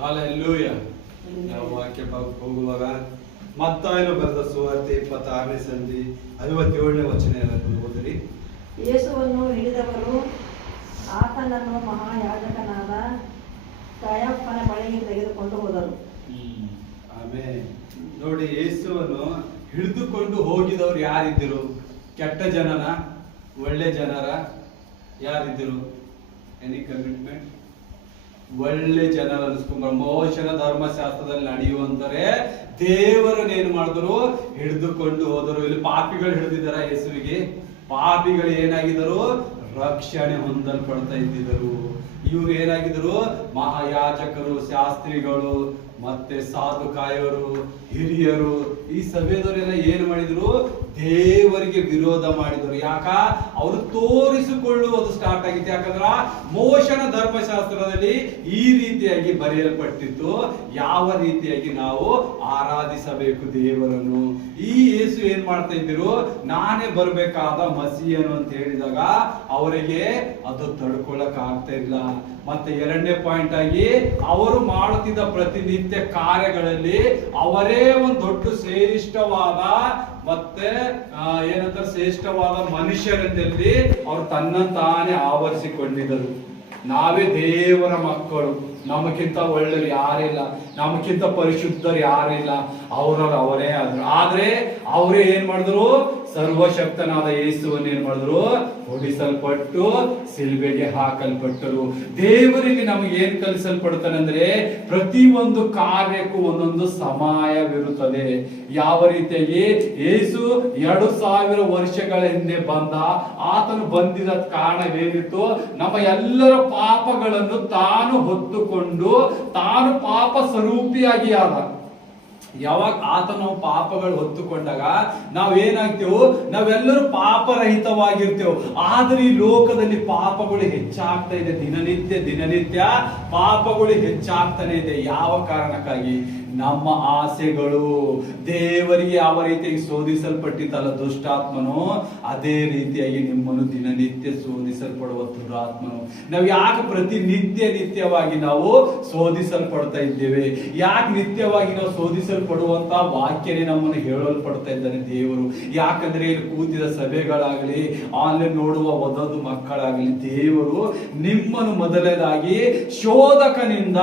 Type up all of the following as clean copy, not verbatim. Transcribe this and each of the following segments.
Hallelujah. ನಾವು ವಾಕ್ಯ ಭಾಗಕ್ಕೆ ಹೋಗುವಾಗ ಮತ್ತಾಯನು ಬರೆದ ಸುವಾರ್ತೆ 26ನೇ ಸಂಧಿ 57ನೇ ವಚನ ಓದಿರಿ. ಯೇಸುವನ್ನು ಹಿಡಿದವರು ಆತನನ್ನು ಮಹಾಯಾಜಕನಾದ ಕಾಯಫನ ಬಳಿಗೆ ತೆಗೆದುಕೊಂಡು ಹೋದರು. ಆಮೇಲೆ ನೋಡಿ, ಯೇಸುವನ್ನು ಹಿಡಿದುಕೊಂಡು ಹೋಗಿದವರು ಯಾರಿದ್ದರು? ಕೆಟ್ಟ ಜನನ, ಒಳ್ಳೆ ಜನರ? ಯಾರಿದ್ದರು? Any commitment? ಒಳ್ಳೆ ಜನರ ಅನಿಸ್ಕೊಂಡ್ರ ಮೋಶನ ಧರ್ಮಶಾಸ್ತ್ರದಲ್ಲಿ ನಡೆಯುವಂತಾರೆ ದೇವರನ್ನೇನು ಮಾಡಿದ್ರು? ಹಿಡಿದುಕೊಂಡು ಹೋದರು. ಇಲ್ಲಿ ಪಾಪಿಗಳು ಹಿಡಿದಿದ್ದಾರ ಯೇಸುವಿಗೆ? ಪಾಪಿಗಳು ಏನಾಗಿದ್ದರು? ರಕ್ಷಣೆ ಹೊಂದಲ್ಪಡ್ತಾ ಇದ್ದಿದ್ದರು. ಇವ್ರು ಏನಾಗಿದ್ರು? ಮಹಾಯಾಜಕರು, ಶಾಸ್ತ್ರಿಗಳು, ಮತ್ತೆ ಸಾಧುಕಾಯರು, ಹಿರಿಯರು, ಈ ಸಭೆದವರೆಲ್ಲ ಏನ್ ಮಾಡಿದ್ರು? ದೇವರಿಗೆ ವಿರೋಧ ಮಾಡಿದರು. ಯಾಕ? ಅವರು ತೋರಿಸಿಕೊಳ್ಳುವುದು ಸ್ಟಾರ್ಟ್ ಆಗಿತ್ತು. ಯಾಕಂದ್ರ ಮೋಶನ ಧರ್ಮಶಾಸ್ತ್ರದಲ್ಲಿ ಈ ರೀತಿಯಾಗಿ ಬರೆಯಲ್ಪಟ್ಟಿತ್ತು, ಯಾವ ರೀತಿಯಾಗಿ ನಾವು ಆರಾಧಿಸಬೇಕು ದೇವರನ್ನು. ಈ ಯೇಸು ಏನ್ ಮಾಡ್ತಾ ಇದ್ರು? ನಾನೇ ಬರ್ಬೇಕಾದ ಮಸೀಯನು ಅಂತ ಹೇಳಿದಾಗ ಅವರಿಗೆ ಅದು ತಡ್ಕೊಳಕ್ ಆಗ್ತಾ ಇಲ್ಲ. ಮತ್ತೆ ಎರಡನೇ ಪಾಯಿಂಟ್ ಆಗಿ ಅವರು ಮಾಡುತ್ತಿದ್ದ ಪ್ರತಿನಿತ್ಯ ಕಾರ್ಯಗಳಲ್ಲಿ ಅವರೇ ಒಂದು ದೊಡ್ಡ ಶ್ರೇಷ್ಠವಾದ ಮತ್ತೆ ಏನಂತಾರೆ ಶ್ರೇಷ್ಠವಾದ ಮನುಷ್ಯರಲ್ಲಿ ಅವರು ತನ್ನಂತಾನೇ ಆವರಿಸಿಕೊಂಡಿದ್ದರು. ನಾವೇ ದೇವರ ಮಕ್ಕಳು, ನಮಗಿಂತ ಒಳ್ಳೆಯರು ಯಾರಿಲ್ಲ, ನಮಗಿಂತ ಪರಿಶುದ್ಧರು ಯಾರಿಲ್ಲ, ಅವರೇ ಆದ್ರು. ಆದ್ರೆ ಅವರೇ ಏನ್ ಮಾಡಿದ್ರು? ಸರ್ವಶಕ್ತನಾದ ಯೇಸುವನ್ನು ಏನ್ ಮಾಡಿದ್ರು? ಹೊಡಿಸಲ್ಪಟ್ಟು ಸಿಲ್ಬೆಗೆ ಹಾಕಲ್ಪಟ್ಟರು. ದೇವರಿಗೆ ನಮಗೆ ಏನ್ ಕಲಿಸಲ್ಪಡ್ತಾನಂದ್ರೆ ಪ್ರತಿ ಒಂದು ಕಾರ್ಯಕ್ಕೂ ಒಂದೊಂದು ಸಮಯವಿರುತ್ತದೆ. ಯಾವ ರೀತಿಯಾಗಿ ಯೇಸು 2000 ವರ್ಷಗಳ ಹಿಂದೆ ಬಂದ, ಆತನು ಬಂದಿದ ಕಾರಣವೇನಿತ್ತು? ನಮ್ಮ ಎಲ್ಲರ ಪಾಪಗಳನ್ನು ತಾನು ಹೊತ್ತುಕೊಂಡು ತಾನು ಪಾಪ ಸ್ವರೂಪಿಯಾಗಿ ಆದ. ಯಾವಾಗ ಆತನು ಪಾಪಗಳು ಹೊತ್ತುಕೊಂಡಾಗ ನಾವೇನಾಗ್ತೇವೆ? ನಾವೆಲ್ಲರೂ ಪಾಪರಹಿತವಾಗಿರ್ತೇವೆ. ಆದ್ರೆ ಈ ಲೋಕದಲ್ಲಿ ಪಾಪಗಳು ಹೆಚ್ಚಾಗ್ತಾ ಇದೆ. ದಿನನಿತ್ಯ ಪಾಪಗಳು ಹೆಚ್ಚಾಗ್ತಾನೆ ಇದೆ. ಯಾವ ಕಾರಣಕ್ಕಾಗಿ? ನಮ್ಮ ಆಸೆಗಳು. ದೇವರಿಗೆ ಯಾವ ರೀತಿಯಾಗಿ ಶೋಧಿಸಲ್ಪಟ್ಟಿತ್ತಲ್ಲ ದುಷ್ಟಾತ್ಮನು, ಅದೇ ರೀತಿಯಾಗಿ ನಿಮ್ಮನ್ನು ದಿನನಿತ್ಯ ಶೋಧಿಸಲ್ಪಡುವ ದುರಾತ್ಮನು. ನಾವು ಯಾಕೆ ನಿತ್ಯವಾಗಿ ನಾವು ಶೋಧಿಸಲ್ಪಡ್ತಾ ಇದ್ದೇವೆ? ಯಾಕೆ ನಿತ್ಯವಾಗಿ ನಾವು ಶೋಧಿಸಲ್ಪಡುವಂತ ವಾಕ್ಯನೇ ನಮ್ಮನ್ನು ಹೇಳಲ್ಪಡ್ತಾ ಇದ್ದಾನೆ ದೇವರು. ಯಾಕಂದ್ರೆ ಇಲ್ಲಿ ಕೂತಿದ ಸಭೆಗಳಾಗಲಿ, ಆನ್ಲೈನ್ ನೋಡುವ ಓದೋದು ಮಕ್ಕಳಾಗಲಿ, ದೇವರು ನಿಮ್ಮನ್ನು ಮೊದಲನೇದಾಗಿ ಶೋಧಕನಿಂದ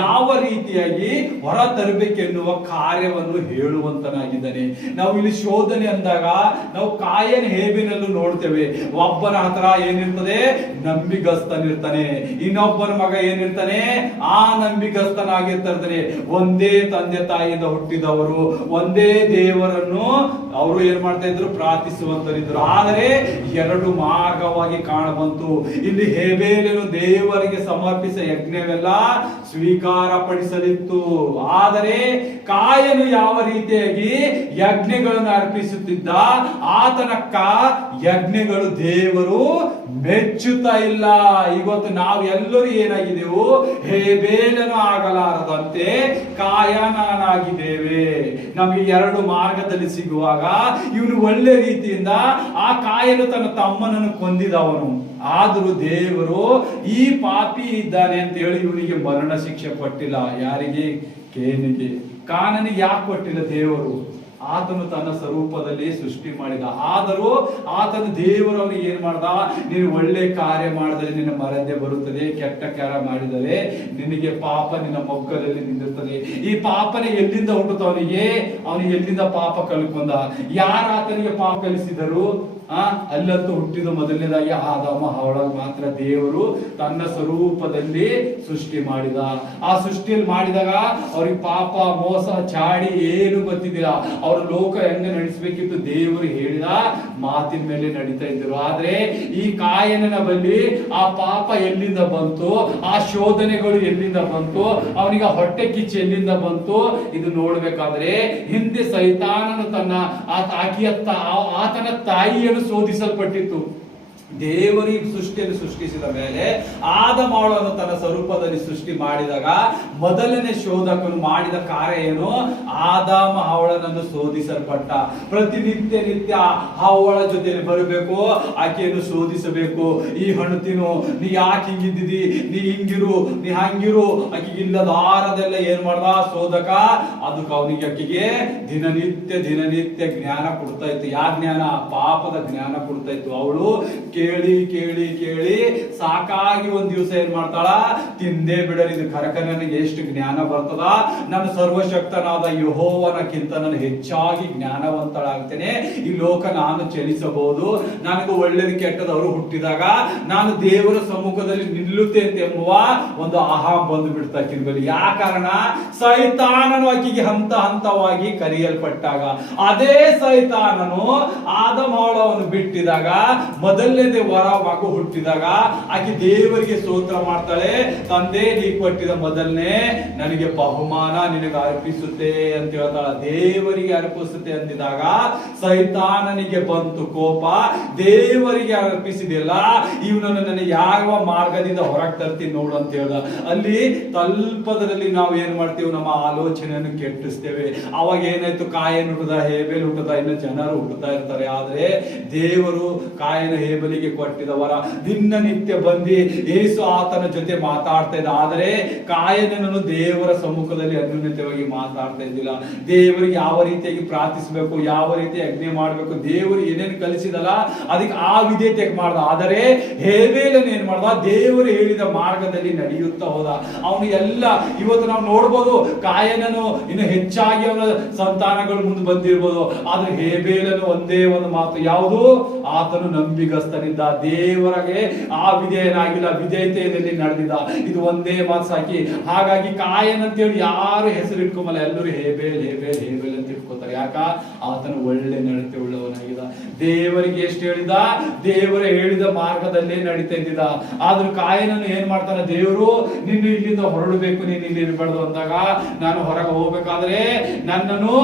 ಯಾವ ರೀತಿಯಾಗಿ ಹೊರ ತರಬೇಕೆನ್ನುವ ಕಾರ್ಯವನ್ನು ಹೇಳುವಂತನಾಗಿದ್ದಾನೆ. ನಾವು ಇಲ್ಲಿ ಶೋಧನೆ ಅಂದಾಗ ನಾವು ಕಾಯನ್ ಹೇಬಿನಲ್ಲೂ ನೋಡ್ತೇವೆ. ಒಬ್ಬನ ಹತ್ರ ಏನಿರ್ತದೆ? ನಂಬಿಗಸ್ತನಿರ್ತಾನೆ. ಇನ್ನೊಬ್ಬನ ಮಗ ಏನಿರ್ತಾನೆ? ಆ ನಂಬಿಗಸ್ತನಾಗಿರ್ತಾನೆ. ಒಂದೇ ತಂದೆ ತಾಯಿಯಿಂದ ಹುಟ್ಟಿದವರು, ಒಂದೇ ದೇವರನ್ನು ಅವರು ಏನ್ ಮಾಡ್ತಾ ಇದ್ರು? ಪ್ರಾರ್ಥಿಸುವಂತರಿದ್ರು. ಆದರೆ ಎರಡು ಮಾರ್ಗವಾಗಿ ಕಾಣಬಂತು. ಇಲ್ಲಿ ಹೇಬೇಲನು ದೇವರಿಗೆ ಸಮರ್ಪಿಸ ಯಜ್ಞವೆಲ್ಲ ಸ್ವೀಕಾರ ಪಡಿಸಲಿತ್ತು. ಆದರೆ ಕಾಯನು ಯಾವ ರೀತಿಯಾಗಿ ಯಜ್ಞಗಳನ್ನು ಅರ್ಪಿಸುತ್ತಿದ್ದ, ಆತನಕ್ಕ ಯಜ್ಞಗಳು ದೇವರು ಮೆಚ್ಚುತ್ತಾ ಇಲ್ಲ. ಇವತ್ತು ನಾವು ಎಲ್ಲರೂ ಏನಾಗಿದೆವು? ಹೇಬೇಲನು ಆಗಲಾರದಂತೆ ಕಾಯನಾಗಿದ್ದೇವೆ. ನಮಗೆ ಎರಡು ಮಾರ್ಗದಲ್ಲಿ ಸಿಗುವಾಗ ಇವನು ಒಳ್ಳೆ ರೀತಿಯಿಂದ ಆ ಕಾಯನು ತನ್ನ ತಮ್ಮನನ್ನು ಕೊಂದಿದವನು. ಆದರೂ ದೇವರು ಈ ಪಾಪಿ ಇದ್ದಾನೆ ಅಂತ ಹೇಳಿ ಇವನಿಗೆ ಮರಣ ಶಿಕ್ಷೆ ಕೊಟ್ಟಿಲ್ಲ. ಯಾರಿಗೆ? ಕೇನಿಗೆ. ಕಾನನಿಗೆ ಯಾಕೆ ಕೊಟ್ಟಿಲ್ಲ ದೇವರು? ಆತನು ತನ್ನ ಸ್ವರೂಪದಲ್ಲಿ ಸೃಷ್ಟಿ ಮಾಡಿದ. ಆದರೂ ಆತನು ದೇವರು ಅವನಿಗೆ ಏನ್ ಮಾಡ್ದ? ನೀನು ಒಳ್ಳೆ ಕಾರ್ಯ ಮಾಡಿದರೆ ನಿನ್ನ ಮರದ್ದೆ ಬರುತ್ತದೆ, ಕೆಟ್ಟ ಕಾರ್ಯ ಮಾಡಿದರೆ ನಿನಗೆ ಪಾಪ ನಿನ್ನ ಮೊಗ್ಗದಲ್ಲಿ ನಿಂದಿರ್ತದೆ. ಈ ಪಾಪನೆ ಎಲ್ಲಿಂದ ಹುಟ್ಟುತ್ತ? ಅವನಿಗೆ ಎಲ್ಲಿಂದ ಪಾಪ ಕಲ್ಕೊಂಡ? ಯಾರು ಆತನಿಗೆ ಪಾಪ ಕಲಿಸಿದರು? ಅಲ್ಲಂತೂ ಹುಟ್ಟಿದ ಮೊದಲನೇದಾಗಿ ಆದಾಮ ಅವಳನ್ನು ಮಾತ್ರ ದೇವರು ತನ್ನ ಸ್ವರೂಪದಲ್ಲಿ ಸೃಷ್ಟಿ ಮಾಡಿದ. ಆ ಸೃಷ್ಟಿಯಲ್ಲಿ ಮಾಡಿದಾಗ ಅವ್ರಿಗೆ ಪಾಪ, ಮೋಸ, ಚಾಡಿ ಏನು ಗೊತ್ತಿದ್ದಿಲ್ಲ. ಅವ್ರ ಲೋಕ ಹೆಂಗೆ ನಡೆಸಬೇಕಿತ್ತು ದೇವರು ಹೇಳಿದ ಮಾತಿನ ಮೇಲೆ ನಡೀತಾ ಇದ್ರು. ಆದ್ರೆ ಈ ಕಾಯನನ ಬಳಿ ಆ ಪಾಪ ಎಲ್ಲಿಂದ ಬಂತು? ಆ ಶೋಧನೆಗಳು ಎಲ್ಲಿಂದ ಬಂತು? ಅವನಿಗೆ ಹೊಟ್ಟೆ ಕಿಚ್ಚು ಎಲ್ಲಿಂದ ಬಂತು? ಇದು ನೋಡ್ಬೇಕಾದ್ರೆ ಹಿಂದೆ ಸೈತಾನನು ತನ್ನ ಆತನ ತಾಯಿಯನ್ನು ಶೋಧಿಸಲ್ಪಟ್ಟಿತ್ತು. ದೇವರು ಈ ಸೃಷ್ಟಿಯನ್ನು ಸೃಷ್ಟಿಸಿದ ಮೇಲೆ ಆದಾಮ ಅವಳನ್ನು ತನ್ನ ಸ್ವರೂಪದಲ್ಲಿ ಸೃಷ್ಟಿ ಮಾಡಿದಾಗ ಮೊದಲನೇ ಶೋಧಕನು ಮಾಡಿದ ಕಾರ್ಯ ಏನು? ಆದಾಮ ಅವಳನ್ನು ಶೋಧಿಸಲ್ಪಟ್ಟ. ಪ್ರತಿನಿತ್ಯ ನಿತ್ಯ ಅವಳ ಜೊತೆಲಿ ಬರಬೇಕು, ಆಕೆಯನ್ನು ಶೋಧಿಸಬೇಕು. ಈ ಹಣ್ಣು ತಿನ್ನು, ನೀ ಯಾಕೆ ಹಿಂಗಿದ್ದಿದಿ, ನೀ ಹಿಂಗಿರು, ನೀ ಹಂಗಿರು. ಆಕೆಗೆ ಇಲ್ಲದಾರದೆಲ್ಲ ಏನ್ ಮಾಡ್ದ ಶೋಧಕ? ಅದಕ್ಕೆ ಅವನಿಗೆ ಆಕೆಗೆ ದಿನನಿತ್ಯ ಜ್ಞಾನ ಕೊಡ್ತಾ ಇತ್ತು. ಯಾವ ಜ್ಞಾನ? ಪಾಪದ ಜ್ಞಾನ ಕೊಡ್ತಾ ಇತ್ತು. ಅವಳು ಕೇಳಿ ಕೇಳಿ ಕೇಳಿ ಸಾಕಾಗಿ ಒಂದ್ ದಿವಸ ಏನ್ ಮಾಡ್ತಾಳ? ತಿಂದೇ ಬಿಡಲಿ, ಇದು ಕರಕ ನನಗೆ ಎಷ್ಟು ಜ್ಞಾನ ಬರ್ತದ, ನಾನು ಸರ್ವಶಕ್ತನಾದ ಯೆಹೋವನಕ್ಕಿಂತ ನಾನು ಹೆಚ್ಚಾಗಿ ಜ್ಞಾನವಂತಳಾಗ್ತೇನೆ, ಈ ಲೋಕ ನಾನು ಚಲಿಸಬಹುದು, ನನಗೆ ಒಳ್ಳೇದು ಕೆಟ್ಟದವರು ಹುಟ್ಟಿದಾಗ ನಾನು ದೇವರ ಸಮ್ಮುಖದಲ್ಲಿ ನಿಲ್ಲುತ್ತೆ ಅಂತ ಎಂಬುವ ಒಂದು ಅಹಂ ಬಂದು ಬಿಡ್ತಾ ಕಿರ್ಬಲಿ. ಯಾ ಕಾರಣ? ಸೈತಾನನು ಆಕೆಗೆ ಹಂತ ಹಂತವಾಗಿ ಕರೆಯಲ್ಪಟ್ಟಾಗ, ಅದೇ ಸೈತಾನನು ಆದಾಮ ಅವಳನ್ನು ಬಿಟ್ಟಿದಾಗ, ಮೊದಲನೇ ವರ ಮಗು ಹುಟ್ಟಿದಾಗ ಆಕೆ ದೇವರಿಗೆ ಸ್ತೋತ್ರ ಮಾಡ್ತಾಳೆ, ತಂದೆ ನೀ ಕೊಟ್ಟಿದ ಮೊದಲನೇ ನನಗೆ ಬಹುಮಾನ ನಿನಗೆ ಅರ್ಪಿಸುತ್ತೆ ಅಂತ ಹೇಳ್ತಾಳ. ದೇವರಿಗೆ ಅರ್ಪಿಸುತ್ತೆ ಅಂದಿದಾಗ ಸೈತಾನನಿಗೆ ಬಂತು ಕೋಪ. ದೇವರಿಗೆ ಅರ್ಪಿಸಿದಿಲ್ಲ, ಇವನನ್ನು ನನಗೆ ಯಾವ ಮಾರ್ಗದಿಂದ ಹೊರಗೆ ತರ್ತೀನಿ ನೋಡು ಅಂತ ಹೇಳ್ದ. ಅಲ್ಲಿ ತಲ್ಪದರಲ್ಲಿ ನಾವು ಏನ್ ಮಾಡ್ತೀವಿ? ನಮ್ಮ ಆಲೋಚನೆಯನ್ನು ಕೆಟ್ಟಿಸ್ತೇವೆ. ಅವಾಗ ಏನಾಯ್ತು? ಕಾಯನ್ ಹುಟ್ಟದ, ಹೇಬೇಲ್ ಹುಟ್ಟದ, ಇನ್ನು ಜನರು ಹುಟ್ಟುತ್ತಾ ಇರ್ತಾರೆ. ಆದ್ರೆ ದೇವರು ಕಾಯನ ಹೇಬಲಿಗೆ ಕೊಟ್ಟಿದ ವರ ದಿನನಿತ್ಯ ಬಂದು ಯೇಸು ಆತನ ಜೊತೆ ಮಾತಾಡ್ತಾ ಇದ್ದ. ಆದರೆ ಕಾಯನನ್ನು ದೇವರ ಸಮ್ಮುಖದಲ್ಲಿ ಅನ್ಯೋನ್ಯತೆಯಾಗಿ ಮಾತಾಡ್ತಾ ಇದ್ದಿಲ್ಲ. ದೇವರಿಗೆ ಯಾವ ರೀತಿಯಾಗಿ ಪ್ರಾರ್ಥಿಸಬೇಕು, ಯಾವ ರೀತಿ ಯಜ್ಞೆ ಮಾಡಬೇಕು, ದೇವರು ಏನೇನು ಕಲಿಸಿದಲ್ಲ ಅದಕ್ಕೆ ಆ ವಿಧೇಯತೆ ಮಾಡ್ದ. ಆದರೆ ಹೇಬೇಲನ್ನು ಏನ್ ಮಾಡ್ದ? ದೇವರು ಹೇಳಿದ ಮಾರ್ಗದಲ್ಲಿ ನಡೆಯುತ್ತಾ ಹೋದ. ಅವನು ಎಲ್ಲ ಇವತ್ತು ನಾವು ನೋಡ್ಬೋದು, ಕಾಯನನು ಇನ್ನು ಹೆಚ್ಚಾಗಿ ಅವನ ಸಂತಾನಗಳು ಮುಂದೆ ಬಂದಿರ್ಬೋದು. ಆದ್ರೆ ಹೇಬೇಲನು ಒಂದೇ ಒಂದು ಮಾತು, ಯಾವುದು? ಆತನು ನಂಬಿಗಸ್ತನಿದ್ದ, ದೇವರಿಗೆ ಆ ವಿಧೇಯನಾಗಿಲ್ಲ, ವಿಧೇಯತೆಯಲ್ಲಿ ನಡೆದಿದ್ದ. ಇದು ಒಂದೇ ಮಾತು ಸಾಕಿ. ಹಾಗಾಗಿ ಕಾಯನ್ ಅಂತೇಳಿ ಯಾರು ಹೆಸರು ಇಟ್ಕೊಂಬಲ್ಲ, ಎಲ್ಲರೂ ಹೇಬೇಲ್ ಹೇಬೇಲ್ ಹೇಬೇಲ್ ಅಂತ ಇಟ್ಕೋತಾರೆ. ಯಾಕ? ಆತನು ಒಳ್ಳೆ ನಡತೆ ಉಳ್ಳವನಾಗಿದ್ದ. ದೇವರಿಗೆ ಎಷ್ಟು ಹೇಳಿದ? ದೇವರ ಹೇಳಿದ ಮಾರ್ಗದಲ್ಲೇ ನಡೀತಾ ಇದ್ದಿದ್ದ. ಆದ್ರೂ ಕಾಯನನ್ನು ಏನ್ ಮಾಡ್ತಾನೆ? ದೇವರು ನಿನ್ನ ಇಲ್ಲಿಂದ ಹೊರಡಬೇಕು, ನೀನು ಇಲ್ಲಿ ಇರಬಾರ್ದು ಅಂದಾಗ, ನಾನು ಹೊರಗೆ ಹೋಗ್ಬೇಕಾದ್ರೆ ನನ್ನನ್ನು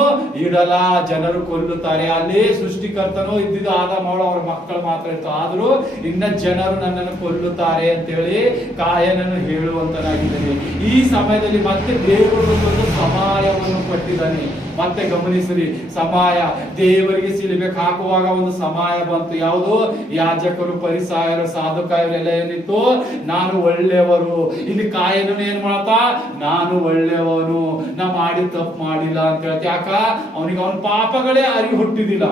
ಇಡಲ, ಜನರು ಕೊಲ್ಲುತ್ತಾರೆ. ಅಲ್ಲಿ ಸೃಷ್ಟಿಕರ್ತನು ಇದ್ದಿದ್ದು ಆದಾಮ ಅವರ ಮಕ್ಕಳು ಮಾತ್ರ ಇತ್ತು. ಆದ್ರೂ ಇನ್ನ ಜನರು ನನ್ನನ್ನು ಕೊಲ್ಲುತ್ತಾರೆ ಅಂತ ಹೇಳಿ ಕಾಯನನ್ನು ಹೇಳುವಂತನಾಗಿದ್ದಾನೆ. ಈ ಸಮಯದಲ್ಲಿ ಮತ್ತೆ ದೇವರು ಒಂದು ಸಮಾಯವನ್ನು ಕೊಟ್ಟಿದ್ದಾನೆ. ಮತ್ತೆ ಗಮನಿಸಿರಿ, ಸಮಾಯ ದೇವರಿಗೆ ಸಿಲಿಬೇಕು ಹಾಕುವಾಗ ಒಂದು ಸಮಾಯ ಬಂತು. ಯಾವುದು? ಯಾಜಕರು, ಪರಿಸಾಯರು, ಸಾಧುಕಾಯರೆಲ್ಲ ಏನಿತ್ತು? ನಾನು ಒಳ್ಳೆಯವರು. ಇಲ್ಲಿ ಕಾಯನನ್ನು ಏನ್ ಮಾಡ್ತಾ? ನಾನು ಒಳ್ಳೆಯವನು, ನಾ ಮಾಡಿ ತಪ್ಪು ಮಾಡಿಲ್ಲ ಅಂತ ಹೇಳ್ತಾ. ಯಾಕ? ಅವನಿಗೆ ಅವನ ಪಾಪಗಳೇ ಅರಿವು ಹುಟ್ಟಿದಿಲ್ಲ.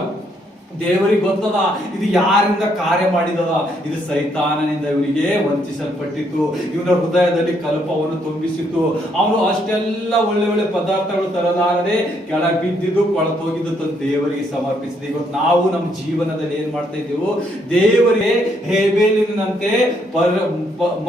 ದೇವರಿಗೆ ಗೊತ್ತದ ಇದು ಯಾರಿಂದ ಕಾರ್ಯ ಮಾಡಿದದ? ಇದು ಸೈತಾನನಿಂದ ಇವನಿಗೆ ವಂಚಿಸಲ್ಪಟ್ಟಿತ್ತು. ಇವನ ಹೃದಯದಲ್ಲಿ ಕಲ್ಪವನ್ನು ತುಂಬಿಸಿತ್ತು. ಅವನು ಅಷ್ಟೆಲ್ಲ ಒಳ್ಳೆ ಒಳ್ಳೆ ಪದಾರ್ಥಗಳು ತರಲಾರದೆ ಕೆಳಗೆ ಬಿದ್ದಿದ್ದು, ಕೊಳತೋಗಿದ್ದು ದೇವರಿಗೆ ಸಮರ್ಪಿಸಿದೆ. ಇವತ್ತು ನಾವು ನಮ್ಮ ಜೀವನದಲ್ಲಿ ಏನ್ ಮಾಡ್ತಾ ಇದ್ದೇವೆ? ದೇವರಿಗೆ ಹೇಬೇಲಿನಂತೆ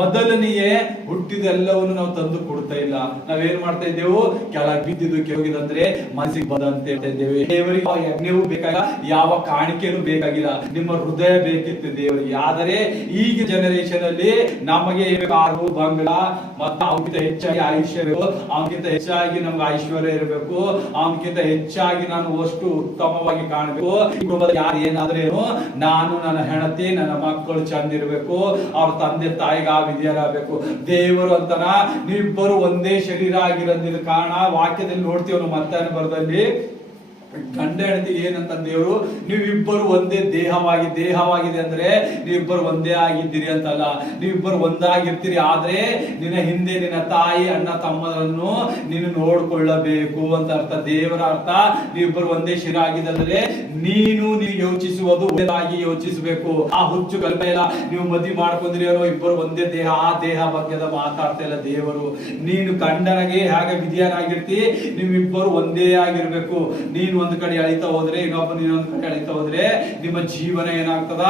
ಮೊದಲನೆಯೇ ಹುಟ್ಟಿದೆಲ್ಲವನ್ನು ನಾವು ತಂದು ಕೊಡ್ತಾ ಇಲ್ಲ. ನಾವೇನ್ ಮಾಡ್ತಾ ಇದ್ದೇವೆ? ಕೆಳಗೆ ಬಿದ್ದಿದ್ದು ಕೆಳಗಿದಂದ್ರೆ ಮನಸ್ಸಿಗೆ ಬಂದಂತೆ ಹೇಳ್ತಾ ಇದ್ದೇವೆ. ದೇವರಿಗೆ ಯಜ್ಞವೂ ಬೇಕಾಗಿಲ್ಲ, ಯಾವ ಕಾಣಿಕೆನೂ ಬೇಕಾಗಿಲ್ಲ, ನಿಮ್ಮ ಹೃದಯ ಬೇಕಿತ್ತು ದೇವರಿಗೆ. ಆದರೆ ಈಗ ಜನರೇಷನ್ ಅಲ್ಲಿ ನಮಗೆ ಕಾರು, ಬಂಗ್ಲಾ, ಮತ್ತೆ ಅವನಿಗಿಂತ ಹೆಚ್ಚಾಗಿ ಆಯುಷ್ಯ ಬೇಕು, ಅವನಿಗಿಂತ ಹೆಚ್ಚಾಗಿ ನಮ್ಗೆ ಐಶ್ವರ್ಯ ಇರಬೇಕು, ಅವನಿಗಿಂತ ಹೆಚ್ಚಾಗಿ ನಾನು ಅಷ್ಟು ಉತ್ತಮವಾಗಿ ಕಾಣಬೇಕು. ಯಾರು ಏನಾದ್ರೇನು, ನಾನು, ನನ್ನ ಹೆಂಡತಿ, ನನ್ನ ಮಕ್ಕಳು ಚಂದ ಇರಬೇಕು, ಅವ್ರ ತಂದೆ ತಾಯಿಗೆ ಆ ವಿಧಿಯರಾಗಬೇಕು. ದೇವರು ಅಂತನ ನೀವಿಬ್ಬರು ಒಂದೇ ಶರೀರ ಆಗಿರೋದ್ರ ಕಾರಣ ವಾಕ್ಯದಲ್ಲಿ ನೋಡ್ತೀವಿ ನಾವು ಮತ್ತಾಯನ ಬರದಲ್ಲಿ, ಗಂಡ ಹೆಂಡತಿ ಏನಂತ ದೇವರು, ನೀವಿಬ್ಬರು ಒಂದೇ ದೇಹವಾಗಿದೆ ಅಂದ್ರೆ ನೀವಿಬ್ಬರು ಒಂದೇ ಆಗಿದ್ದೀರಿ ಅಂತಲ್ಲ, ನೀವಿಬ್ಬರು ಒಂದಾಗಿರ್ತೀರಿ. ಆದ್ರೆ ನಿನ್ನ ಹಿಂದೆ ನಿನ್ನ ತಾಯಿ, ಅಣ್ಣ, ತಮ್ಮರನ್ನು ನೀನು ನೋಡ್ಕೊಳ್ಳಬೇಕು ಅಂತ ಅರ್ಥ. ದೇವರ ಅರ್ಥ ನೀವಿಬ್ಬರು ಒಂದೇ ಶಿರ ಆಗಿದೆ ಅಂದ್ರೆ ನೀನು ಯೋಚಿಸುವುದು ಒಂದಾಗಿ ಯೋಚಿಸಬೇಕು. ಆ ಹುಚ್ಚು ಕಲ್ಪನೆ ಇಲ್ಲ, ನೀವು ಮದುವೆ ಮಾಡ್ಕೊಂಡ್ರಿ ಏನೋ ಇಬ್ಬರು ಒಂದೇ ದೇಹ, ಆ ದೇಹ ಬಗ್ಗೆದ ಮಾತಾಡ್ತಾ ಇಲ್ಲ ದೇವರು. ನೀನು ಗಂಡನಿಗೆ ಹೇಗೆ ವಿಧಿಯನಾಗಿರ್ತಿ, ನೀವಿಬ್ಬರು ಒಂದೇ ಆಗಿರ್ಬೇಕು. ನೀನು ಒಂದು ಕಡೆ ಅಳಿತಾ ಹೋದ್ರೆ, ಇನ್ನೊಬ್ಬ ಇನ್ನೊಂದು ಕಡೆ ಅಳಿತಾ ಹೋದ್ರೆ ನಿಮ್ಮ ಜೀವನ ಏನಾಗ್ತದ?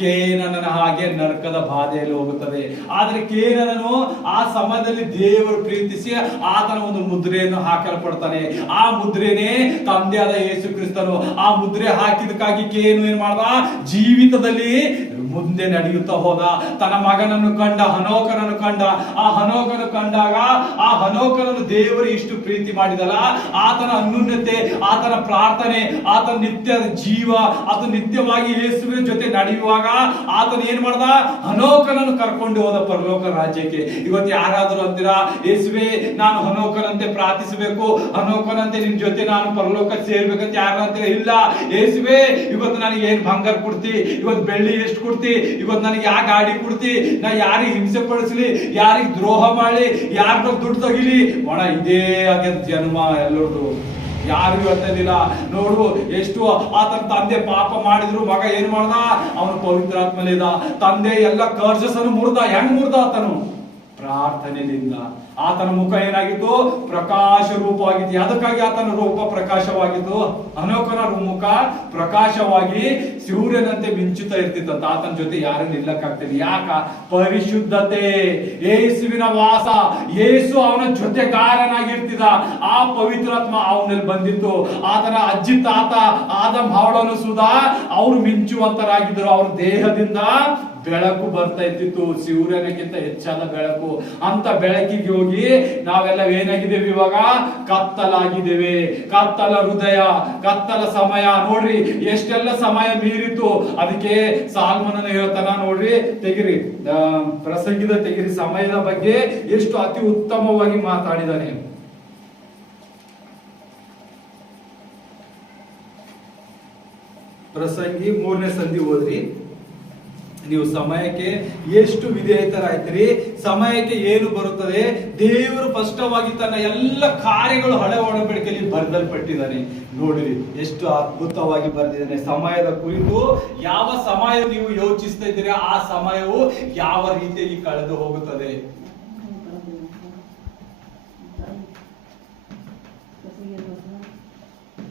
ಕೇನನ ಹಾಗೆ ನರಕದ ಬಾಧೆಯಲ್ಲಿ ಹೋಗುತ್ತದೆ. ಆದ್ರೆ ಕೇನನನು ಆ ಸಮಯದಲ್ಲಿ ದೇವರು ಪ್ರೀತಿಸಿ ಆತನ ಒಂದು ಮುದ್ರೆಯನ್ನು ಹಾಕಲ್ಪಡ್ತಾನೆ. ಆ ಮುದ್ರೆನೇ ತಂದೆಯಾದ ಯೇಸು ಕ್ರಿಸ್ತನು. ಆ ಮುದ್ರೆ ಹಾಕಿದಕ್ಕಾಗಿ ಕೇನು ಏನ್ ಮಾಡ್ದ? ಜೀವಿತದಲ್ಲಿ ಮುಂದೆ ನಡೆಯುತ್ತಾ ಹೋದ. ತನ್ನ ಮಗನನ್ನು ಕಂಡ, ಹನೋಕನನ್ನು ಕಂಡ. ಆ ಹನೋಕನು ಕಂಡಾಗ ಆ ಹನೋಕನನ್ನು ದೇವರು ಇಷ್ಟು ಪ್ರೀತಿ ಮಾಡಿದಲ್ಲ, ಆತನ ಅನ್ಯೂನ್ಯತೆ, ಆತನ ಪ್ರಾರ್ಥನೆ, ಆತನ ನಿತ್ಯ ಜೀವ, ಆತನ ನಿತ್ಯವಾಗಿ ಯೇಸುವಿನ ಜೊತೆ ನಡೆಯುವಾಗ ಆತನ ಏನ್ ಮಾಡ್ದ, ಹನೋಕನನ್ನು ಕರ್ಕೊಂಡು ಹೋದ ಪರಲೋಕ ರಾಜ್ಯಕ್ಕೆ. ಇವತ್ತು ಯಾರಾದರೂ ಅಂತೀರಾ, ಯೇಸುವೆ ನಾನು ಹನೋಕನಂತೆ ಪ್ರಾರ್ಥಿಸಬೇಕು, ಹನೋಕನಂತೆ ನಿನ್ ಜೊತೆ ನಾನು ಪರಲೋಕ ಸೇರ್ಬೇಕಂತ ಯಾರು ಅಂತೀರಾ? ಇಲ್ಲ. ಯೇಸುವೆ ಇವತ್ತು ನನಗೆ ಏನ್ ಬಂಗಾರ ಕೊಡ್ತಿ, ಇವತ್ತು ಬೆಳ್ಳಿ ಎಷ್ಟು ಕೊಡ್ತಿ, ಇವತ್ತು ನನಗೆ ಯಾ ಗಾಡಿ ಕೊಡ್ತಿ, ನಾ ಯಾರಿಗೆ ಹಿಂಸೆ ಪಡಿಸ್ಲಿ, ಯಾರಿಗೆ ದ್ರೋಹ ಮಾಡಿ, ಯಾರಿಗ ದುಡ್ಡು ತಗಿಲಿ, ಒಣ ಇದೇ ಆಗ್ಯದ ಜನ್ಮ ಎಲ್ಲರದು. ಯಾರಿಗೂ ಹೇಳ್ತಾ ಇದ್ದಿಲ್ಲ. ನೋಡು ಎಷ್ಟು ಆತನ ತಂದೆ ಪಾಪ ಮಾಡಿದ್ರು, ಮಗ ಏನ್ ಮಾಡ್ದ, ಅವನು ಪವಿತ್ರಾತ್ಮಲಿದ. ತಂದೆ ಎಲ್ಲ ಕರ್ಜಸ್ ಅನ್ನು ಮುರ್ದ. ಹೆಂಗ್ ಮುರ್ದ? ಆತನು ಪ್ರಾರ್ಥನೆಯಿಂದ. ಆತನ ಮುಖ ಏನಾಗಿತ್ತು? ಪ್ರಕಾಶ ರೂಪವಾಗಿತ್ತು. ಅದಕ್ಕಾಗಿ ಆತನ ರೂಪ ಪ್ರಕಾಶವಾಗಿತ್ತು. ಹನೋಕನ ಮುಖ ಪ್ರಕಾಶವಾಗಿ ಸೂರ್ಯನಂತೆ ಮಿಂಚುತ್ತಾ ಇರ್ತಿತ್ತ. ಆತನ ಜೊತೆ ಯಾರು ನಿಲ್ಲಕ್ಕಾಗ್ತಿಲ್ಲ. ಯಾಕ? ಪರಿಶುದ್ಧತೆ, ಯೇಸುವಿನ ವಾಸ, ಯೇಸು ಅವನ ಜೊತೆಗಾರನಾಗಿರ್ತಿದ್ದ. ಆ ಪವಿತ್ರಾತ್ಮ ಅವನಲ್ಲಿ ಬಂದಿತ್ತು. ಆತನ ಅಜ್ಜಿ ತಾತ ಆದಮ್ ಹವಳನು ಸುಧಾ ಅವರು ಮಿಂಚುವಂತರಾಗಿದ್ದರು. ಅವ್ರ ದೇಹದಿಂದ ಬೆಳಕು ಬರ್ತಾ ಇತ್ತಿತ್ತು, ಸೂರ್ಯನಕ್ಕಿಂತ ಹೆಚ್ಚಾದ ಬೆಳಕು. ಅಂತ ಬೆಳಕಿಗೆ ಹೋಗಿ ನಾವೆಲ್ಲ ಏನಾಗಿದ್ದೇವೆ? ಇವಾಗ ಕತ್ತಲಾಗಿದ್ದೇವೆ. ಕತ್ತಲ ಹೃದಯ, ಕತ್ತಲ ಸಮಯ. ನೋಡ್ರಿ ಎಷ್ಟೆಲ್ಲ ಸಮಯ ಮೀರಿತು. ಅದಕ್ಕೆ ಸಾಲ್ಮನನ್ನು ಹೇಳ್ತಾನ ನೋಡ್ರಿ, ತೆಗಿರಿ ಪ್ರಸಂಗಿದ ತೆಗಿರಿ, ಸಮಯದ ಬಗ್ಗೆ ಎಷ್ಟು ಅತಿ ಉತ್ತಮವಾಗಿ ಮಾತಾಡಿದಾನೆ. ಪ್ರಸಂಗಿ 3ನೇ ಸಂಧಿ ಓದ್ರಿ. ನೀವು ಸಮಯಕ್ಕೆ ಎಷ್ಟು ವಿಧೇಯತರಾಯ್ತೀರಿ, ಸಮಯಕ್ಕೆ ಏನು ಬರುತ್ತದೆ. ದೇವರು ಸ್ಪಷ್ಟವಾಗಿ ತನ್ನ ಎಲ್ಲ ಕಾರ್ಯಗಳು ಹಳೆ ಒಡಂಬಡಿಕೆಯಲ್ಲಿ ಬರೆದಲ್ಪಟ್ಟಿದ್ದಾನೆ. ನೋಡಿರಿ ಎಷ್ಟು ಅದ್ಭುತವಾಗಿ ಬರೆದಿದ್ದಾನೆ. ಸಮಯದ ಕುರಿತು ಯಾವ ಸಮಯ ನೀವು ಯೋಚಿಸ್ತಾ ಇದ್ದೀರಿ, ಆ ಸಮಯವು ಯಾವ ರೀತಿಯಾಗಿ ಕಳೆದು ಹೋಗುತ್ತದೆ.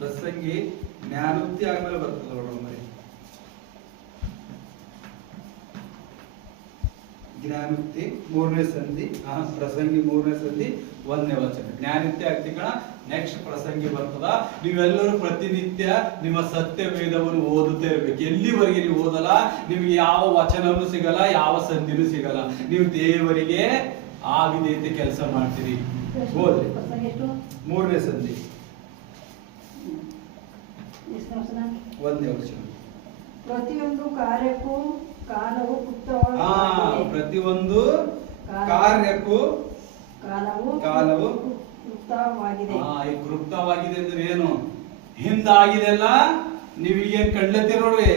ಪ್ರಸಂಗಿ ಜ್ಞಾನೋಕ್ತಿ ಆದ್ಮೇಲೆ ಬರ್ತದೆ ನೋಡೋಣ. ಜ್ಞಾನೋಕ್ತಿ 3ನೇ ಸಂಧಿ, ಪ್ರಸಂಗಿ 3ನೇ ಸಂಧಿ 1ನೇ ವಚನ. ಜ್ಞಾನೋಕ್ತಿ ಆಗ್ತಿಕಣ, ನೆಕ್ಸ್ಟ್ ಪ್ರಸಂಗಿ ಬರ್ತದ. ನೀವೆಲ್ಲರೂ ಪ್ರತಿನಿತ್ಯ ನಿಮ್ಮ ಸತ್ಯ ವೇದವನ್ನು ಓದುತ್ತಾ ಇರ್ಬೇಕು. ಎಲ್ಲಿವರೆಗೆ ನೀವು ಓದಲ್ಲ, ನಿಮ್ಗೆ ಯಾವ ವಚನವೂ ಸಿಗಲ್ಲ, ಯಾವ ಸಂಧಿನೂ ಸಿಗಲ್ಲ. ನೀವು ದೇವರಿಗೆ ಆ ವಿಧೇಯತೆ ಕೆಲಸ ಮಾಡ್ತೀರಿ. ಓದ್ರಿ 3ನೇ ಸಂಧಿ 1ನೇ ವಚನ. ಪ್ರತಿಯೊಂದು ಕಾರ್ಯಕ್ಕೂ ಕಾಲವು ಪ್ರತಿಯೊಂದು ಕಾರ್ಯಕ್ಕೂ ಕಾಲವು ಕೃಪ್ತವಾಗಿದೆ. ಈ ಕೃಪ್ತವಾಗಿದೆ ಅಂದ್ರೆ ಏನು? ಹಿಂದಾಗಿದೆ ಅಲ್ಲ, ನೀವು ಏನ್ ಕಡ್ಲತ್ತೀರ ನೋಡ್ರಿ,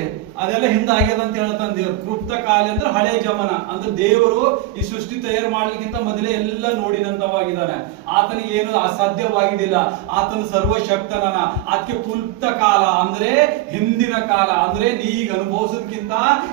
ಅದೆಲ್ಲ ಹಿಂದಾಗ್ಯದ ಅಂತ ಹೇಳ್ತಾನೆ ದೇವ್ರು. ಕೃಪ್ತ ಕಾಲ ಅಂದ್ರೆ ಹಳೆ ಜಮನ. ಅಂದ್ರೆ ದೇವರು ಈ ಸೃಷ್ಟಿ ತಯಾರು ಮಾಡ್ಲಿಕ್ಕಿಂತ ಮೊದಲೇ ಎಲ್ಲ ನೋಡಿದಂತವಾಗಿದ್ದಾನೆ. ಆತನಿಗೆ ಏನು ಅಸಾಧ್ಯವಾಗಿದ್ದಿಲ್ಲ. ಆತನು ಸರ್ವಶಕ್ತನ. ಅದಕ್ಕೆ ಕ್ಲುಪ್ತ ಕಾಲ ಅಂದ್ರೆ ಹಿಂದಿನ ಕಾಲ. ಅಂದ್ರೆ ನೀಗ ಅನುಭವಿಸೋದಕ್ಕಿಂತ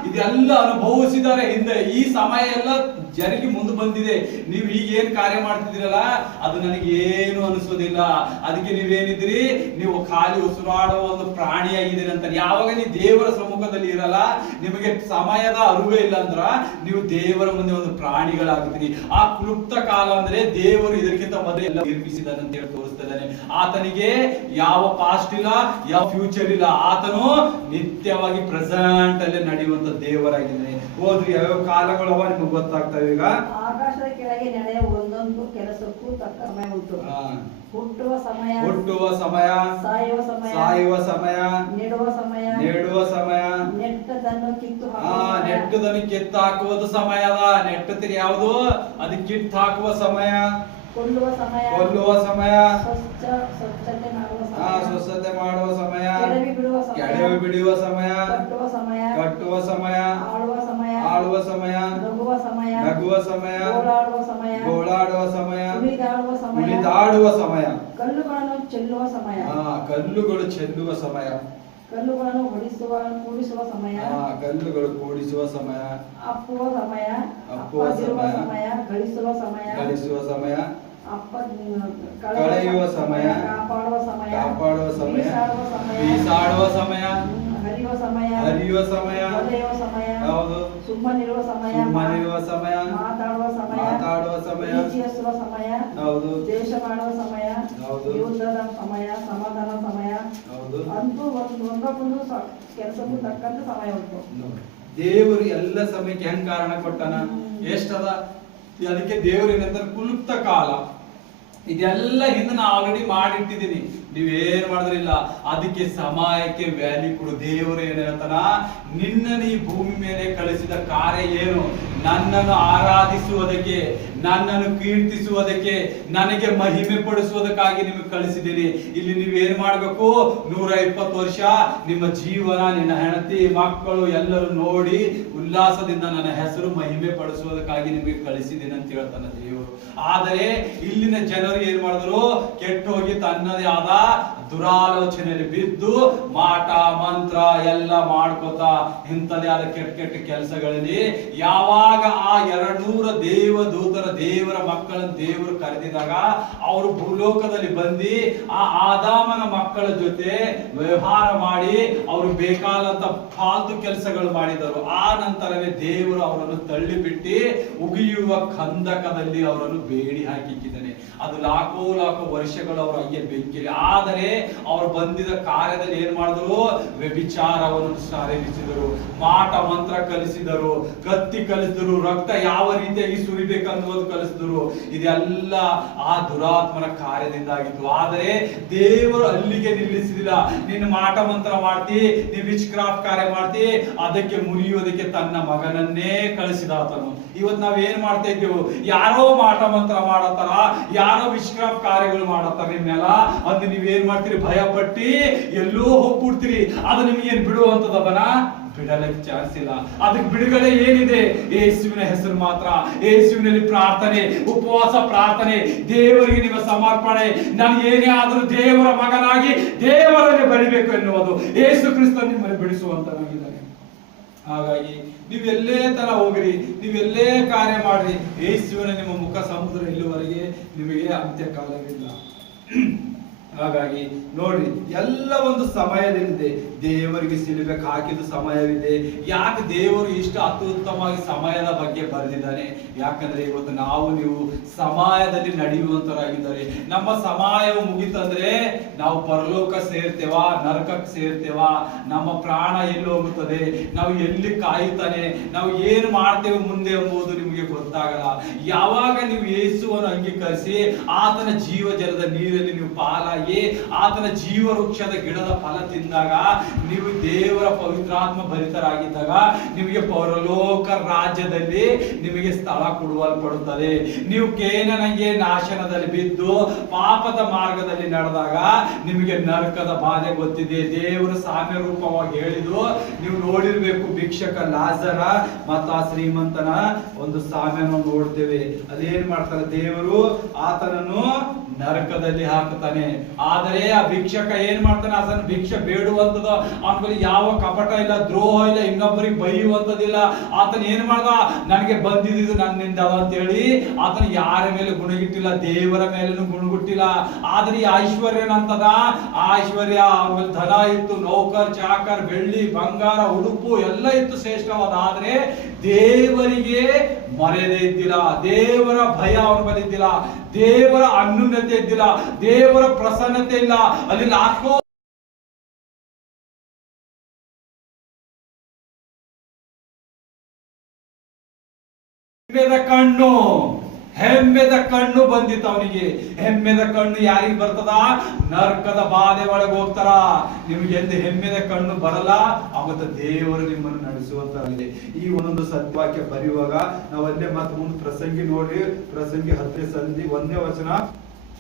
ಇದೆಲ್ಲ ಅನುಭವಿಸಿದ್ದಾರೆ ಹಿಂದೆ. ಈ ಸಮಯ ಎಲ್ಲ ಜರುಗಿ ಮುಂದೆ ಬಂದಿದೆ. ನೀವು ಈಗ ಏನ್ ಕಾರ್ಯ ಮಾಡ್ತಿದ್ದೀರಲ್ಲ, ಅದು ನನಗೆ ಏನು ಅನಿಸೋದಿಲ್ಲ. ಅದಕ್ಕೆ ನೀವೇನಿದ್ದೀರಿ, ನೀವು ಖಾಲಿ ಉಸಿರಾಡುವ ಒಂದು ಪ್ರಾಣಿಯಾಗಿದ್ದೀರಿ ಅಂತ. ಯಾವಾಗ ನೀವು ದೇವರ ಸಮ್ಮುಖದಲ್ಲಿ ಇರಲ್ಲ, ನಿಮಗೆ ಸಮಯದ ಅರಿವೇ ಇಲ್ಲ ಅಂದ್ರ ನೀವು ದೇವರ ಮುಂದೆ ಒಂದು ಪ್ರಾಣಿಗಳಾಗುತ್ತೀರಿ. ಆ ಕ್ಲುಪ್ತ ಕಾಲ ಅಂದ್ರೆ ದೇವರು ಇದಕ್ಕಿಂತ ಮೊದಲು ಎಲ್ಲ ನಿರ್ಮಿಸಿದಾನೆ ಅಂತ ಹೇಳಿ ತೋರಿಸ್ತಾ ಇದ್ದಾನೆ. ಆತನಿಗೆ ಯಾವ ಪಾಸ್ಟ್ ಇಲ್ಲ, ಯಾವ ಫ್ಯೂಚರ್ ಇಲ್ಲ. ಆತನು ನಿತ್ಯವಾಗಿ ಪ್ರೆಸೆಂಟ್ ಅಲ್ಲೇ ನಡೆಯುವಂತ ದೇವರಾಗಿದ್ದಾನೆ. ಹೋದ್ರಿ ಯಾವ ಕಾಲಗಳವ ನಿಮ್ಗೆ ಗೊತ್ತಾಗ್ತವೆ. ಈಗ ಆಕಾಶದ ಕೆಳಗೆ ನಡೆಯುವ ಒಂದೊಂದು ಕೆಲಸಕ್ಕೂ ತಕ್ಕ ಸಮಯ ಉಂಟು. ಹುಟ್ಟುವ ಸಮಯ, ಸಾಯುವ ಸಮಯ, ನೆಡುವ ಸಮಯ, ನೆಟ್ಟದನ್ನು ಕಿತ್ತು ಹಾಕುವುದು ಸಮಯ ಅದ. ನೆಟ್ಟತಿರಿ ಯಾವುದು? ಅದು ಕಿತ್ತು ಹಾಕುವ ಸಮಯ. ಕೊಲ್ಲುವ ಸಮಯ, ಸ್ವಚ್ಛತೆ ಮಾಡುವ ಸಮಯ, ಕೆಡವಿ ಬಿಡುವ ಸಮಯ, ಕಟ್ಟುವ ಸಮಯ, ಆಳುವ ಸಮಯ, ನಗುವ ಸಮಯ, ಗೋಳಾಡುವ ಸಮಯ, ಉಳಿದಾಡುವ ಸಮಯ, ಕಲ್ಲುಗಳನ್ನು ಚೆಲ್ಲುವ ಸಮಯ, ಕಲ್ಲುಗಳು ಚೆಲ್ಲುವ ಸಮಯ, ಕಲ್ಲುಗಳನ್ನು ಕೂಡಿಸುವ ಸಮಯ, ಕಲ್ಲುಗಳು ಕೂಡಿಸುವ ಸಮಯ, ಅಪ್ಪುವ ಸಮಯ, ಗಳಿಸುವ ಸಮಯ, ಕಳೆಯುವ ಸಮಯ, ಕಾಪಾಡುವ ಸಮಯ, ಬೀಸಾಡುವ ಸಮಯ, ಹರಿಯುವ ಸಮಯ, ಹೌದು, ಸುಮ್ಮನಿರುವ ಸಮಯ, ಮಾತಾಡುವ ಸಮಯ, ಪ್ರೀತಿಸುವ ಸಮಯ, ಹೌದು, ದೇಶ ಮಾಡುವ ಸಮಯ, ಹೌದು, ಯುದ್ಧದ ಸಮಯ, ಸಮಾಧಾನ ಸಮಯ, ಹೌದು. ಅಂತೂ ಒಂದೊಂದು ಕೆಲಸಕ್ಕೂ ತಕ್ಕಂತ ಸಮಯ ಉಂಟು. ದೇವರು ಎಲ್ಲ ಸಮಯಕ್ಕೆ ಹೆಂಗ್ ಕಾರಣ ಕೊಟ್ಟನ ಎಷ್ಟದ. ಅದಕ್ಕೆ ದೇವರು ಏನಂತಾರೆ ಕುಲುಪ್ತ ಕಾಲ. ಇದೆಲ್ಲ ಹಿಂದೆ ನಾ ಆಲ್ರೆಡಿ ಮಾಡಿಟ್ಟಿದ್ದೀನಿ, ನೀವೇನ್ ಮಾಡಿದ್ರಿಲ್ಲ. ಅದಕ್ಕೆ ಸಮಯಕ್ಕೆ ವ್ಯಾಲ್ಯೂ ಕೊಡು. ದೇವರು ಏನ್ ಹೇಳ್ತಾನ, ನಿನ್ನನ್ನು ಈ ಭೂಮಿ ಮೇಲೆ ಕಳಿಸಿದ ಕಾರ್ಯ ಏನು? ನನ್ನನ್ನು ಆರಾಧಿಸುವುದಕ್ಕೆ, ನನ್ನನ್ನು ಕೀರ್ತಿಸುವುದಕ್ಕೆ, ನನಗೆ ಮಹಿಮೆ ಪಡಿಸುವುದಕ್ಕಾಗಿ ನಿಮಗೆ ಕಳಿಸಿದ್ದೀನಿ. ಇಲ್ಲಿ ನೀವೇನ್ ಮಾಡ್ಬೇಕು, 120 ವರ್ಷ ನಿಮ್ಮ ಜೀವನ, ನಿನ್ನ ಹೆಂಡತಿ ಮಕ್ಕಳು ಎಲ್ಲರೂ ನೋಡಿ ಉಲ್ಲಾಸದಿಂದ ನನ್ನ ಹೆಸರು ಮಹಿಮೆ ಪಡಿಸುವುದಕ್ಕಾಗಿ ನಿಮಗೆ ಕಳಿಸಿದ್ದೀನಿ ಅಂತ ಹೇಳ್ತಾನೆ ದೇವರು. ಆದರೆ ಇಲ್ಲಿನ ಜನರು ಏನ್ ಮಾಡಿದ್ರು, ಕೆಟ್ಟು ಹೋಗಿ ತನ್ನದೇ ಆದ ದುರಾಲೋಚನೆಯಲ್ಲಿ ಬಿದ್ದು ಮಾಟ ಮಂತ್ರ ಎಲ್ಲ ಮಾಡ್ಕೋತಾ ಇಂಥದೇ ಆದ ಕೆಟ್ಟ ಕೆಟ್ಟ ಕೆಲಸಗಳಲ್ಲಿ, ಯಾವಾಗ ಆ 200 ದೇವದೂತರ ದೇವರ ಮಕ್ಕಳನ್ನು ದೇವರು ಕರೆದಿದಾಗ ಅವರು ಭೂಲೋಕದಲ್ಲಿ ಬಂದು ಆ ಆದಾಮನ ಮಕ್ಕಳ ಜೊತೆ ವ್ಯವಹಾರ ಮಾಡಿ ಅವರು ಬೇಕಾದಂತ ಫಾಲ್ತು ಕೆಲಸಗಳು ಮಾಡಿದರು. ಆ ನಂತರವೇ ದೇವರು ಅವರನ್ನು ತಳ್ಳಿಬಿಟ್ಟು ಉಗಿಯುವ ಕಂದಕದಲ್ಲಿ ಅವರನ್ನು ಬೇಡಿ ಹಾಕಿಕ್ಕಿದ್ದಾನೆ. ಅದು ಲಾಖೋ ವರ್ಷಗಳು ಅವರ ಹಂಗೆ ಬೆಂಕಿಲಿ. ಆದರೆ ಅವರು ಬಂದಿದ ಕಾರ್ಯದಲ್ಲಿ ಏನ್ ಮಾಡಿದ್ರು, ವ್ಯಭಿಚಾರವನ್ನು ಸಾರಿಸಿದರು, ಮಾಟ ಮಂತ್ರ ಕಲಿಸಿದರು, ಕತ್ತಿ ಕಲಿಸಿದರು, ರಕ್ತ ಯಾವ ರೀತಿಯಾಗಿ ಸುರಿಬೇಕನ್ನುವುದು ಕಲಿಸಿದರು. ಇದೆಲ್ಲ ಆ ದುರಾತ್ಮನ ಕಾರ್ಯದಿಂದ ಆಗಿತ್ತು. ಆದರೆ ದೇವರು ಅಲ್ಲಿಗೆ ನಿಲ್ಲಿಸಿದಿಲ್ಲ. ನೀನು ಮಾಟ ಮಂತ್ರ ಮಾಡ್ತಿ, ನೀ ವಿಚ್ ಕ್ರಾಫ್ಟ್ ಕಾರ್ಯ ಮಾಡ್ತಿ, ಅದಕ್ಕೆ ಮುರಿಯುವುದಕ್ಕೆ ತನ್ನ ಮಗನನ್ನೇ ಕಳಿಸಿದ ಆತನು. ಇವತ್ತು ನಾವೇನ್ ಮಾಡ್ತಾ ಇದ್ದೇವೆ, ಯಾರೋ ಮಾಟ ಮಂತ್ರ ಮಾಡತ್ತಾರ, ಯಾರೋ ವಿಚ್ ಕ್ರಾಫ್ಟ್ ಕಾರ್ಯಗಳು ಮಾಡತ್ತಾರ ನಿಮ್ಮೆಲ್ಲ, ಅದು ನೀವೇನ್ ಮಾಡ್ತೀರಿ, ಭಯ ಪಟ್ಟಿ ಎಲ್ಲೋ ಹೋಗ್ಬಿಡ್ತೀರಿ. ಅದು ನಿಮ್ಗೇನ್ ಬಿಡುವಂತದವನ ಬಿಡಲಿಕ್ಕೆ ಚಾನ್ಸ್ ಇಲ್ಲ. ಅದಕ್ಕೆ ಬಿಡುಗಡೆ ಏನಿದೆ, ಯೇಸುವಿನ ಹೆಸರು ಮಾತ್ರ. ಯೇಸುವಿನಲ್ಲಿ ಪ್ರಾರ್ಥನೆ, ಉಪವಾಸ ಪ್ರಾರ್ಥನೆ, ದೇವರಿಗೆ ನಿಮ್ಮ ಸಮರ್ಪಣೆ. ನಾನು ಏನೇ ಆದರೂ ದೇವರ ಮಗನಾಗಿ ದೇವರಲ್ಲಿ ಬೆಳಿಬೇಕು ಎನ್ನುವುದು. ಯೇಸು ಕ್ರಿಸ್ತ ನಿಮ್ಮನ್ನು ಬಿಡಿಸುವಂತನಾಗಿದ್ದಾನೆ. ಹಾಗಾಗಿ ನೀವೆಲ್ಲೇ ತರ ಹೋಗ್ರಿ, ನೀವೆಲ್ಲೇ ಕಾರ್ಯ ಮಾಡ್ರಿ, ಯೇಸುವಿನ ನಿಮ್ಮ ಮುಖ ಸಮುದ್ರ ಇಲ್ಲಿವರೆಗೆ ನಿಮಗೆ ಅಂತ್ಯಕಾಲವಿಲ್ಲ. ಹಾಗಾಗಿ ನೋಡ್ರಿ, ಎಲ್ಲ ಒಂದು ಸಮಯದಲ್ಲಿದೆ. ದೇವರಿಗೆ ಸಿಲುಬೆ ಹಾಕಿದ ಸಮಯವಿದೆ. ಯಾಕೆ ದೇವರು ಇಷ್ಟು ಅತ್ಯುತ್ತಮವಾಗಿ ಸಮಯದ ಬಗ್ಗೆ ಬರೆದಿದ್ದಾನೆ? ಯಾಕಂದ್ರೆ ಇವತ್ತು ನಾವು ನೀವು ಸಮಯದಲ್ಲಿ ನಡೆಯುವಂತರಾಗಿದ್ದಾರೆ. ನಮ್ಮ ಸಮಯವು ಮುಗಿತಂದ್ರೆ ನಾವು ಪರಲೋಕ ಸೇರ್ತೇವಾ, ನರಕಕ್ಕೆ ಸೇರ್ತೇವಾ, ನಮ್ಮ ಪ್ರಾಣ ಎಲ್ಲಿ ಹೋಗುತ್ತದೆ, ನಾವು ಎಲ್ಲಿ ಕಾಯುತ್ತಾನೆ, ನಾವು ಏನು ಮಾಡ್ತೇವೆ ಮುಂದೆ ಎಂಬುದು ನಿಮಗೆ ಗೊತ್ತಾಗಲ್ಲ. ಯಾವಾಗ ನೀವು ಯೇಸುವನ್ನು ಅಂಗೀಕರಿಸಿ ಆತನ ಜೀವ ಜಲದ ನೀರಲ್ಲಿ ನೀವು ಪಾಲಾಗಿ ಆತನ ಜೀವ ವೃಕ್ಷದ ಗಿಡದ ಫಲ ತಿಂದಾಗ, ನೀವು ದೇವರ ಪವಿತ್ರಾತ್ಮ ಭರಿತರಾಗಿದ್ದಾಗ ನಿಮಗೆ ಪರಲೋಕ ರಾಜ್ಯದಲ್ಲಿ ನಿಮಗೆ ಸ್ಥಳ ಕೊಡುವಲ್ಪಡುತ್ತದೆ. ನೀವು ಕೇನನಿಗೆ ನಾಶನದಲ್ಲಿ ಬಿದ್ದು ಪಾಪದ ಮಾರ್ಗದಲ್ಲಿ ನಡೆದಾಗ ನಿಮಗೆ ನರಕದ ಬಾಧೆ ಗೊತ್ತಿದೆ. ದೇವರು ಸಾಮ್ಯ ರೂಪವಾಗಿ ಹೇಳಿದ್ದು ನೀವು ನೋಡಿರ್ಬೇಕು. ಭಿಕ್ಷಕ ಲಾಜರ ಮತ್ತು ಆ ಶ್ರೀಮಂತನ ಒಂದು ಸಾಮ್ಯವನ್ನು ನೋಡ್ತೇವೆ. ಅದೇನ್ ಮಾಡ್ತಾರೆ, ದೇವರು ಆತನನ್ನು ನರಕದಲ್ಲಿ ಹಾಕುತ್ತಾನೆ. ಆದರೆ ಆ ಭಿಕ್ಷಕ ಏನ್ ಮಾಡ್ತಾನೆ, ಆತನ ಭಿಕ್ಷೆ ಬೇಡುವಂತದ, ಅವನ ಬಳಿ ಯಾವ ಕಪಟ ಇಲ್ಲ, ದ್ರೋಹ ಇಲ್ಲ, ಇನ್ನೊಬ್ಬರಿಗೆ ಬೈಯುವಂತದಿಲ್ಲ. ಆತನ ಏನ್ ಮಾಡ್ದ, ನನಗೆ ಬಂದಿದ್ದು ನನ್ನಿಂದ ಅಂತ ಹೇಳಿ ಆತನ ಯಾರ ಮೇಲೆ ಗುಣಗಿಟ್ಟಿಲ್ಲ, ದೇವರ ಮೇಲೇನು ಗುಣಗುಟ್ಟಿಲ್ಲ. ಆದ್ರೆ ಈ ಐಶ್ವರ್ಯನಂತದ, ಆ ಐಶ್ವರ್ಯ ಆಮೇಲೆ ಧನ ಇತ್ತು, ನೌಕರ್ ಚಾಕರ್, ಬೆಳ್ಳಿ ಬಂಗಾರ ಉಡುಪು ಎಲ್ಲ ಇತ್ತು ಶ್ರೇಷ್ಠವಾದ. ಆದ್ರೆ ದೇವರಿಗೆ ಮರ್ಯಾದೆ ಇದ್ದಿಲ್ಲ, ದೇವರ ಭಯ ಅವನ ಬಳಿ ಇದ್ದಿಲ್ಲ, ದೇವರ ಅನ್ಯೂನ್ಯತೆ ಇದ್ದಿಲ್ಲ, ದೇವರ ಪ್ರಸನ್ನತೆ ಇಲ್ಲ. ಅಲ್ಲಿ ಲಾಖೋ ಹೆಮ್ಮೆದ ಕಣ್ಣು ಬಂದಿತ್ತು ಅವನಿಗೆ. ಹೆಮ್ಮೆದ ಕಣ್ಣು ಯಾರಿಗೆ ಬರ್ತದ, ನರಕದ ಬಾಧೆ ಒಳಗೆ ಹೋಗ್ತಾರ. ನಿಮ್ಗೆ ಎಂದು ಹೆಮ್ಮೆದ ಕಣ್ಣು ಬರಲ್ಲ, ಅವತ್ತು ದೇವರು ನಿಮ್ಮನ್ನು ನಡೆಸುವಂತಾಗಿದೆ. ಈ ಒಂದೊಂದು ಸತ್ಯವಾಕ್ಯ ಬರೆಯುವಾಗ ನಾವಲ್ಲೇ ಮತ್ತೆ ಮುಂದೆ ಪ್ರಸಂಗಿ ನೋಡಿ, ಪ್ರಸಂಗಿ 10ನೇ ಸಂಧಿ 1ನೇ ವಚನ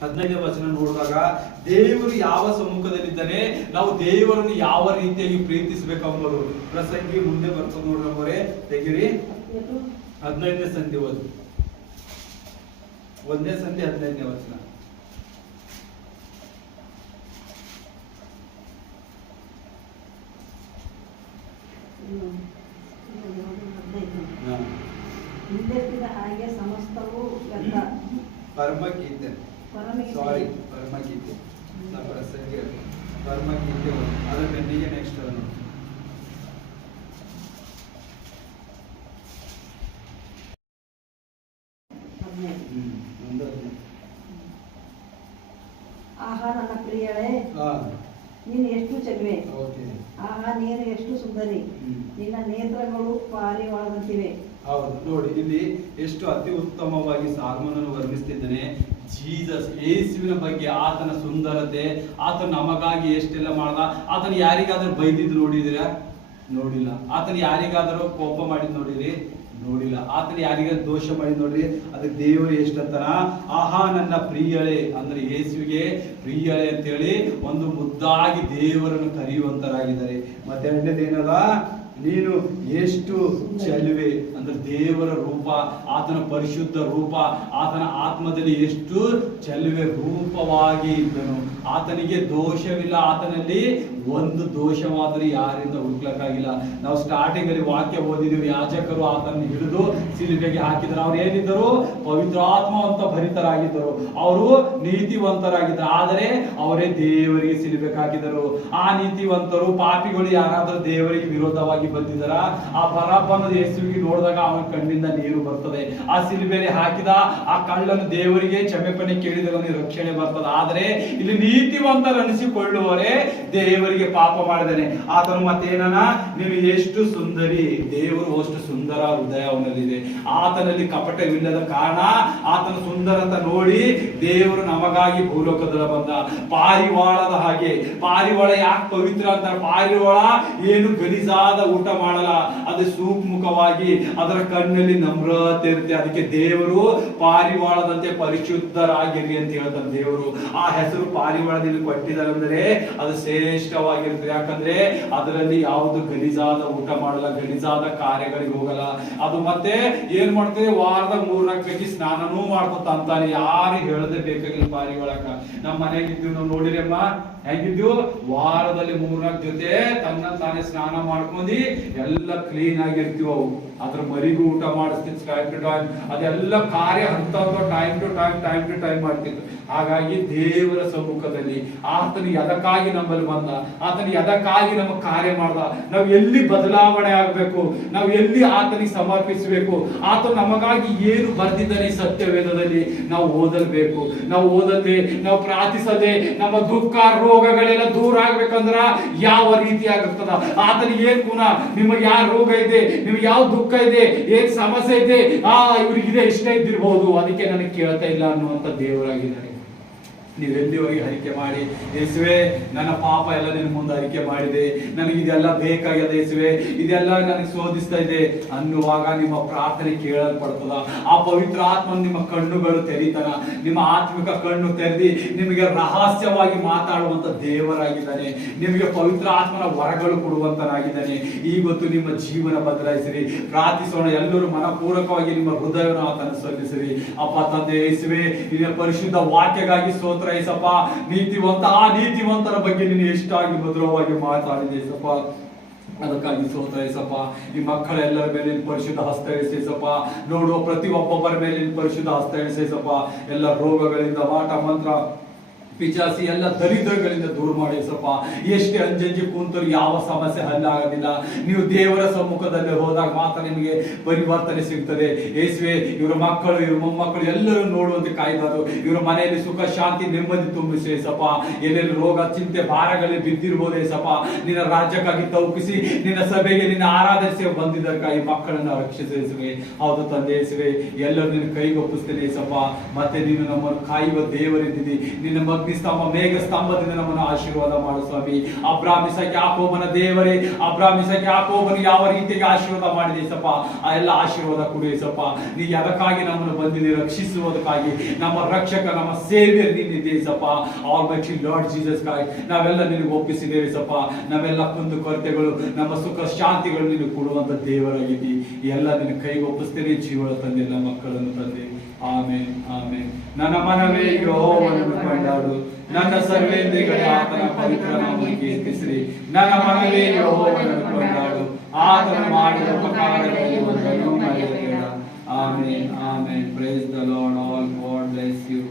15ನೇ ವಚನ ನೋಡಿದಾಗ ದೇವರು ಯಾವ ಸಮ್ಮುಖದಲ್ಲಿದ್ದಾನೆ, ನಾವು ದೇವರನ್ನು ಯಾವ ರೀತಿಯಾಗಿ ಪ್ರೀತಿಸಬೇಕೆಂಬುದು ಪ್ರಸಂಗಿ ಮುಂದೆ ಬರ್ತದೆ ನೋಡ್ರಿ. ತೆಗಿರಿ 15ನೇ ಸಂಧಿ ಓದು, 1ನೇ ಸಂಧಿ 15ನೇ ವಚನ. ಹಿಂದೆತ್ತಿದ ಹಾಗೆ ಸಮಸ್ತವು ವ್ಯರ್ಥ. ಪರಮಗೀತೆ, ಸಾರಿ ಪರಮಗೀತೆ, ಪ್ರಸಂಗಿ ಪರಮಗೀತೆ ಅದರ ಬೆನ್ನಿಗೆ ನೆಕ್ಸ್ಟ್ ಆಹಾ ನನ್ನ ಪ್ರಿಯಳೇ, ನೀನು ಎಷ್ಟು ಚೆಲುವೆ. ಆಹಾ ನೀನು ಎಷ್ಟು ಸುಂದರಿ, ನಿನ್ನ ನೇತ್ರಗಳು ಪಾರಿವಾಳದಂತಿವೆ. ಹೌದು, ನೋಡಿ ಇಲ್ಲಿ ಎಷ್ಟು ಅತಿ ಉತ್ತಮವಾಗಿ ಸಾಲ್ಮನನ್ನು ವರ್ಣಿಸ್ತಿದ್ದಾನೆ. ಜೀಸಸ್ ಯೇಸುವಿನ ಬಗ್ಗೆ, ಆತನ ಸುಂದರತೆ, ಆತನ ನಮಗಾಗಿ ಎಷ್ಟೆಲ್ಲ ಮಾಡ್ದ. ಆತನ ಯಾರಿಗಾದ್ರೂ ಬೈದಿದ್ದು ನೋಡಿದಿರಾ? ನೋಡಿಲ್ಲ. ಆತನ ಯಾರಿಗಾದರೂ ಕೋಪ ಮಾಡಿದ್ ನೋಡಿರಿ? ನೋಡಿಲ್ಲ. ಆತನ ಯಾರಿಗಾದ್ರೂ ದೋಷ ಮಾಡಿದ್ ನೋಡ್ರಿ? ಅದಕ್ಕೆ ದೇವರು ಎಷ್ಟಂತಾನ, ಆಹಾ ನನ್ನ ಪ್ರಿಯಳೆ, ಅಂದ್ರೆ ಯೇಸುವಿಗೆ ಪ್ರಿಯಳೆ ಅಂತೇಳಿ ಒಂದು ಮುದ್ದಾಗಿ ದೇವರನ್ನು ಕರೆಯುವಂತರಾಗಿದ್ದಾರೆ. ಮತ್ತೆ ಎರಡನೇದೇನದ, ನೀನು ಎಷ್ಟು ಚೆಲುವೆ, ಅಂದ್ರೆ ದೇವರ ರೂಪ, ಆತನ ಪರಿಶುದ್ಧ ರೂಪ, ಆತನ ಆತ್ಮದಲ್ಲಿ ಎಷ್ಟು ಚೆಲುವೆ ರೂಪವಾಗಿ ಇದ್ದನು. ಆತನಿಗೆ ದೋಷವಿಲ್ಲ, ಆತನಲ್ಲಿ ಒಂದು ದೋಷವಾದರೂ ಯಾರಿಂದ ಹುಡುಕ್ಲಕ್ಕಾಗಿಲ್ಲ. ನಾವು ಸ್ಟಾರ್ಟಿಂಗ್ ಅಲ್ಲಿ ವಾಕ್ಯ ಓದಿದೀವಿ, ಯಾಜಕರು ಆತನ ಹಿಡಿದು ಸಿಲುಬೆಗೆ ಹಾಕಿದ್ರು. ಅವ್ರು ಏನಿದ್ದರು? ಪವಿತ್ರಾತ್ಮ ಅಂತ ಭರಿತರಾಗಿದ್ದರು, ಅವರು ನೀತಿವಂತರಾಗಿದ್ದರು. ಆದರೆ ಅವರೇ ದೇವರಿಗೆ ಸಿಲುಬೆಗೆ ಹಾಕಿದರು. ಆ ನೀತಿವಂತರು ಪಾಪಿಗಳು ಯಾರಾದರೂ ದೇವರಿಗೆ ವಿರೋಧವಾಗಿ ಬಂದಿದ್ದಾರ? ಆ ಬರಬ್ಬನ ಯೇಸುವಿಗೆ ನೋಡಿದಾಗ ಅವನ ಕಣ್ಣಿಂದ ನೀರು ಬರ್ತದೆ. ಆ ಸಿಲುಬೆಗೆ ಹಾಕಿದ ಆ ಕಳ್ಳನು ದೇವರಿಗೆ ಕ್ಷಮೆಪಣೆ ಕೇಳಿದಾಗ ಅವನಿಗೆ ರಕ್ಷಣೆ ಬರ್ತದೆ. ಆದರೆ ಇಲ್ಲಿ ನೀತಿವಂತರು ಅನಿಸಿಕೊಳ್ಳುವವರೇ ದೇವರಿಗೆ ಪಾಪ ಮಾಡಿದಾನೆ. ಆತನು ಮತ್ತೇನನ, ನೀನು ಎಷ್ಟು ಸುಂದರಿ, ದೇವರು ಅಷ್ಟು ಸುಂದರ ಹೃದಯ ಅವನಲ್ಲಿದೆ. ಆತನಲ್ಲಿ ಕಪಟವಿಲ್ಲದ ಕಾರಣ ಆತನ ಸುಂದರತ ನೋಡಿ ದೇವರು ನಮಗಾಗಿ ಭೂಲೋಕದಲ್ಲಿ ಬಂದ. ಪಾರಿವಾಳದ ಹಾಗೆ, ಪಾರಿವಾಳ ಯಾಕೆ ಪವಿತ್ರ ಅಂತ? ಪಾರಿವಾಳ ಏನು ಗಲೀಜಾದ ಊಟ ಮಾಡಲ್ಲ, ಅದು ಸೂಕ್ಷ್ಮವಾಗಿ ಅದರ ಕಣ್ಣಲ್ಲಿ ನಮ್ರತೆ ಇರುತ್ತೆ. ಅದಕ್ಕೆ ದೇವರು ಪಾರಿವಾಳದಂತೆ ಪರಿಶುದ್ಧರಾಗಿರಿ ಅಂತ ಹೇಳ್ತಾನೆ ದೇವರು. ಆ ಹೆಸರು ಪಾರಿವಾಳದಲ್ಲಿ ಕೊಟ್ಟಿದ್ದಾರೆ ಅಂದ್ರೆ ಅದು ಶ್ರೇಷ್ಠವಾಗಿರುತ್ತೆ. ಯಾಕಂದ್ರೆ ಅದರಲ್ಲಿ ಯಾವುದು ಗಲೀಜಾದ ಊಟ ಮಾಡಲ್ಲ, ಗಲೀಜಾದ ಕಾರ್ಯಗಳಿಗೆ ಹೋಗಲ್ಲ. ಅದು ಮತ್ತೆ ಏನ್ ಮಾಡ್ತೇವೆ, ವಾರದ 3-4 ಬೇಕಿ ಸ್ನಾನನೂ ಮಾಡ್ಕೊತ ಅಂತಾನೆ. ಯಾರು ಹೇಳದೆ ಬೇಕಾಗಿಲ್ಲ ಪಾರಿವಾಳಕ. ನಮ್ಮ ಮನೆಗಿದ್ದೀವಿ ನಾವು ನೋಡಿರಮ್ಮ, ಹೆಂಗಿದ್ವು? ವಾರದಲ್ಲಿ 3-4 ಜೊತೆ ತನ್ನ ತಾನೇ ಸ್ನಾನ ಮಾಡ್ಕೊಂಡಿ ಎಲ್ಲ ಕ್ಲೀನ್ ಆಗಿರ್ತೀವಿ. ಅವು ಅದ್ರ ಮರಿಗೂ ಊಟ ಮಾಡಿಸ್ತಿತ್ತು ಟೈಮ್ ಟು ಟೈಮ್. ಅದೆಲ್ಲ ಕಾರ್ಯ ಅಂತಂದು ಟೈಮ್ ಟು ಟೈಮ್ ಮಾಡ್ತಿತ್ತು. ಹಾಗಾಗಿ ದೇವರ ಸಮ್ಮುಖದಲ್ಲಿ ಆತನು ಎದಕ್ಕಾಗಿ ನಮ್ಮಲ್ಲಿ ಬಂದ, ಆತನು ಎದಕ್ಕಾಗಿ ನಮ್ಮ ಕಾರ್ಯ ಮಾಡ್ದ, ನಾವು ಎಲ್ಲಿ ಬದಲಾವಣೆ ಆಗ್ಬೇಕು, ನಾವು ಎಲ್ಲಿ ಆತನಿಗೆ ಸಮರ್ಪಿಸಬೇಕು, ಆತನು ನಮಗಾಗಿ ಏನು ಬರ್ದಿದ್ದಾನೆ ಈ ಸತ್ಯವೇದದಲ್ಲಿ ನಾವು ಓದಲ್ಬೇಕು. ನಾವು ಓದದೆ, ನಾವು ಪ್ರಾರ್ಥಿಸದೆ ನಮ್ಮ ದುಃಖ ರೋಗಗಳೆಲ್ಲ ದೂರ ಆಗ್ಬೇಕಂದ್ರ ಯಾವ ರೀತಿ ಆಗುತ್ತದ? ಆತನಿಗೆ ಏನ್ ಗುಣ, ನಿಮಗೆ ಯಾವ ರೋಗ ಇದೆ, ನಿಮ್ಗೆ ಯಾವ ದುಃಖ ಇದೆ, ಏನ್ ಸಮಸ್ಯೆ ಇದೆ, ಇವ್ರಿಗಿದೆ ಇಷ್ಟ ಇದ್ದಿರ್ಬಹುದು, ಅದಕ್ಕೆ ನನಗೆ ಕೇಳ್ತಾ ಇಲ್ಲ ಅನ್ನುವಂತ ದೇವರಾಗಿದ್ದಾರೆ. ನೀವೆಲ್ಲಿವರೆಗೆ ಅರಿಕೆ ಮಾಡಿ, ಯೇಸುವೆ ನನ್ನ ಪಾಪ ಎಲ್ಲ ನಿನ್ನ ಮುಂದೆ ಅರಿಕೆ ಮಾಡಿದೆ, ನನಗೆ ಇದೆಲ್ಲ ಬೇಕಾಗ್ಯದ ಯೇಸುವೆ, ಇದೆಲ್ಲ ನನಗೆ ಶೋಧಿಸ್ತಾ ಇದೆ ಅನ್ನುವಾಗ ನಿಮ್ಮ ಪ್ರಾರ್ಥನೆ ಕೇಳಲ್ಪಡ್ತದ. ಆ ಪವಿತ್ರ ಆತ್ಮ ನಿಮ್ಮ ಕಣ್ಣುಗಳು ತೆರೀತಾನ, ನಿಮ್ಮ ಆತ್ಮಿಕ ಕಣ್ಣು ತೆರೆದಿ ನಿಮಗೆ ರಹಸ್ಯವಾಗಿ ಮಾತಾಡುವಂತ ದೇವರಾಗಿದ್ದಾನೆ. ನಿಮಗೆ ಪವಿತ್ರ ಆತ್ಮನ ವರಗಳು ಕೊಡುವಂತನಾಗಿದ್ದಾನೆ. ಇವತ್ತು ನಿಮ್ಮ ಜೀವನ ಬದಲಾಯಿಸಿರಿ. ಪ್ರಾರ್ಥಿಸೋಣ ಎಲ್ಲರೂ ಮನಪೂರ್ವಕವಾಗಿ ನಿಮ್ಮ ಹೃದಯವನ್ನು ಆತನ ಸಲ್ಲಿಸಿರಿ. ಅಪ್ಪ ತಂದೆ ಯೇಸುವೆ, ನಿನ್ನ ಪರಿಶುದ್ಧ ವಾಕ್ಯಗಾಗಿ ಸ್ತೋತ್ರ ಏಸಪ್ಪ. ಆ ನೀತಿವಂತರ ಬಗ್ಗೆ ನೀನು ಎಷ್ಟಾಗಿ ಮಧುರವಾಗಿ ಮಾತಾಡಿದೆ ಏಸಪ್ಪ, ಅದಕ್ಕಾಗಿ ಸ್ತೋತ್ರ ಏಸಪ್ಪ. ಈ ಮಕ್ಕಳೆಲ್ಲರ ಮೇಲೆ ಪರಿಶುದ್ಧ ಹಸ್ತ ಇಳಿಸೇಸಪ್ಪ. ನೋಡುವ ಪ್ರತಿ ಒಬ್ಬೊಬ್ಬರ ಮೇಲೆ ಪರಿಶುದ್ಧ ಹಸ್ತ ಇಳಿಸೇಸಪ್ಪ. ಎಲ್ಲ ರೋಗಗಳಿಂದ, ಮಾಟ ಮಂತ್ರ, ಪಿಚಾಸಿ ಎಲ್ಲ ದರಿದ್ರಗಳಿಂದ ದೂರ ಮಾಡಿ ಸಪ್ಪ. ಎಷ್ಟೇ ಅಂಜಂಜಿ ಕೂತರು ಯಾವ ಸಮಸ್ಯೆ ಹಲ್ಲಾಗೋದಿಲ್ಲ. ನೀವು ದೇವರ ಸಮ್ಮುಖದಲ್ಲಿ ಹೋದಾಗ ಮಾತ್ರ ನಿಮಗೆ ಪರಿವರ್ತನೆ ಸಿಗ್ತದೆ. ಯೇಸುವೆ, ಇವರ ಮಕ್ಕಳು, ಇವರ ಮೊಮ್ಮಕ್ಕಳು ಎಲ್ಲರೂ ನೋಡುವಂತೆ ಕಾಯ್ದಾರು. ಇವರ ಮನೆಯಲ್ಲಿ ಸುಖ ಶಾಂತಿ ನೆಮ್ಮದಿ ತುಂಬಿಸಿ ಏಸಪ್ಪ. ಎಲ್ಲೆಲ್ಲಿ ರೋಗ ಚಿಂತೆ ಭಾರಗಳಲ್ಲಿ ಬಿದ್ದಿರ್ಬೋದು ಏಸಪ್ಪ. ನಿನ್ನ ರಾಜ್ಯಕ್ಕಾಗಿ ತೌಕಿಸಿ ನಿನ್ನ ಸಭೆಗೆ ನಿನ್ನ ಆರಾಧಿಸಿ ಬಂದಿದ್ದಕ್ಕಾಗಿ ಮಕ್ಕಳನ್ನು ರಕ್ಷಿಸುವೆ. ಹೌದು ತಂದೆ ಯೇಸುವೆ, ಎಲ್ಲರೂ ನಿನ್ನ ಕೈಗೆ ಒಪ್ಪಿಸ್ತೇನೆ ಏಸಪ್ಪ. ಮತ್ತೆ ನೀನು ನಮ್ಮನ್ನು ಕಾಯುವ ದೇವರಿದ್ದೀರಿ. ನಿನ್ನ ಸ್ತಂಭ, ಮೇಘ ಸ್ತಂಭದಿಂದ ನಮ್ಮನ್ನು ಆಶೀರ್ವಾದ ಮಾಡು ಸ್ವಾಮಿ. ಅಬ್ರಾಹ್ಮ ಇಸಾಕ ಯಾಕೋಬನ ದೇವರೇ, ಅಬ್ರಾಹ್ಮ ಇಸಾಕ ಯಾಕೋಬನು ಯಾವ ರೀತಿಗೆ ಆಶೀರ್ವಾದ ಮಾಡಿದೆ ಸಪ್ಪ, ಆ ಎಲ್ಲ ಆಶೀರ್ವಾದ ಕೊಡು ಸಪ್ಪ. ನೀ ಅದಕ್ಕಾಗಿ ನಮ್ಮನ್ನು ಬಂದಿದೆ ರಕ್ಷಿಸುವುದಕ್ಕಾಗಿ. ನಮ್ಮ ರಕ್ಷಕ, ನಮ್ಮ ಸೇವಿಯರ್ ನೀನಿದೆ ಸಪ್ಪ. ಆಲ್ಮೈಟಿ ಲಾರ್ಡ್ ಜೀಸಸ್ ಕ್ರೈಸ್ಟ್, ನಾವೆಲ್ಲ ನಿನಗೆ ಒಪ್ಪಿಸಿದ್ದೇವೆ ಸಪ್ಪ. ನಾವೆಲ್ಲ ಕುಂದು ಕೊರತೆಗಳು, ನಮ್ಮ ಸುಖ ಶಾಂತಿಗಳು ನೀನು ಕೊಡುವಂತ ದೇವರಾಗಿದ್ದಿ. ಎಲ್ಲ ನಿನ್ನ ಕೈಗೆ ಒಪ್ಪಿಸ್ತೇನೆ. ಜೀವನ ತಂದೆ, ಎಲ್ಲ ಮಕ್ಕಳನ್ನು ತಂದೆ. ಆಮೇನ್ ಆಮೇನ್. ನನ್ನ ಮನವೇ ಯೆಹೋವನನ್ನು ಕೊಂಡಾಡು, ನನ್ನ ಸರ್ವೇಂದ್ರಿಯಗಳೇ ಆತನ ಪವಿತ್ರ ನಾಮವನ್ನು ಕೀರ್ತಿಸಿರಿ. ನನ್ನ ಮನವೇ ಯೆಹೋವನನ್ನು ಕೊಂಡಾಡು, ಆತನು ಮಾಡಿದ ಉಪಕಾರಗಳಲ್ಲಿ ಒಂದನ್ನು ಮರೆಯಬೇಡ. Amen amen. Praise the Lord. All God bless you.